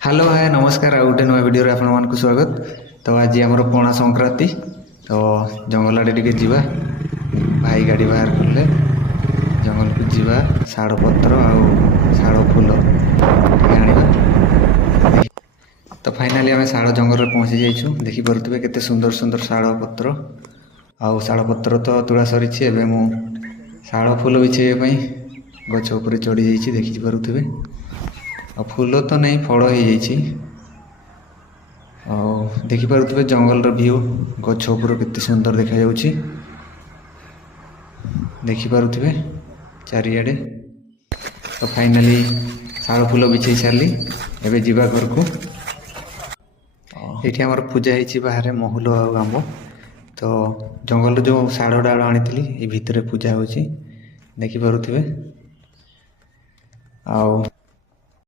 Hello hi ନମସ୍କାର ଆଉ ଗୋଟେ ନୂଆ ଭିଡ଼ିଓରେ ଆପଣମାନଙ୍କୁ ସ୍ୱାଗତ। ତ ଆଜି ଆମର ପଣା ସଂକ୍ରାନ୍ତି, ତ ଜଙ୍ଗଲ ଆଡ଼େ ଟିକେ ଯିବା। ଭାଇ ଗାଡ଼ି ବାହାର କଲେ, ଜଙ୍ଗଲକୁ ଯିବା। ଶାଳ ପତ୍ର ଆଉ ଶାଳ ଫୁଲ ଟିକେ ଆଣିବା। ତ ଫାଇନାଲି ଆମେ ଶାଳ ଜଙ୍ଗଲରେ ପହଞ୍ଚି ଯାଇଛୁ। ଦେଖିପାରୁଥିବେ କେତେ ସୁନ୍ଦର ସୁନ୍ଦର ଶାଳ ପତ୍ର। ଆଉ ଶାଳ ପତ୍ର ତ ତୁଳା ସରିଛି, ଏବେ ମୁଁ ଶାଳ ଫୁଲ ବିଛେଇବା ପାଇଁ ଗଛ ଉପରେ ଚଢ଼ି ଯାଇଛି, ଦେଖିପାରୁଥିବେ। ଆଉ ଫୁଲ ତ ନାହିଁ, ଫଳ ହେଇଯାଇଛି। ଆଉ ଦେଖିପାରୁଥିବେ ଜଙ୍ଗଲର ଭିଉ, ଗଛ ଉପରୁ କେତେ ସୁନ୍ଦର ଦେଖାଯାଉଛି। ଦେଖିପାରୁଥିବେ ଚାରିଆଡ଼େ। ତ ଫାଇନାଲି ଶାଳ ଫୁଲ ବିଛେଇ ସାରିଲି, ଏବେ ଯିବା ଘରକୁ। ଏଇଠି ଆମର ପୂଜା ହେଇଛି ବାହାରେ, ମହୁଲ ଆଉ ଆମ୍ବ। ତ ଜଙ୍ଗଲରୁ ଯେଉଁ ଶାଳ ଡାଳ ଆଣିଥିଲି, ଏ ଭିତରେ ପୂଜା ହେଉଛି, ଦେଖିପାରୁଥିବେ। ଆଉ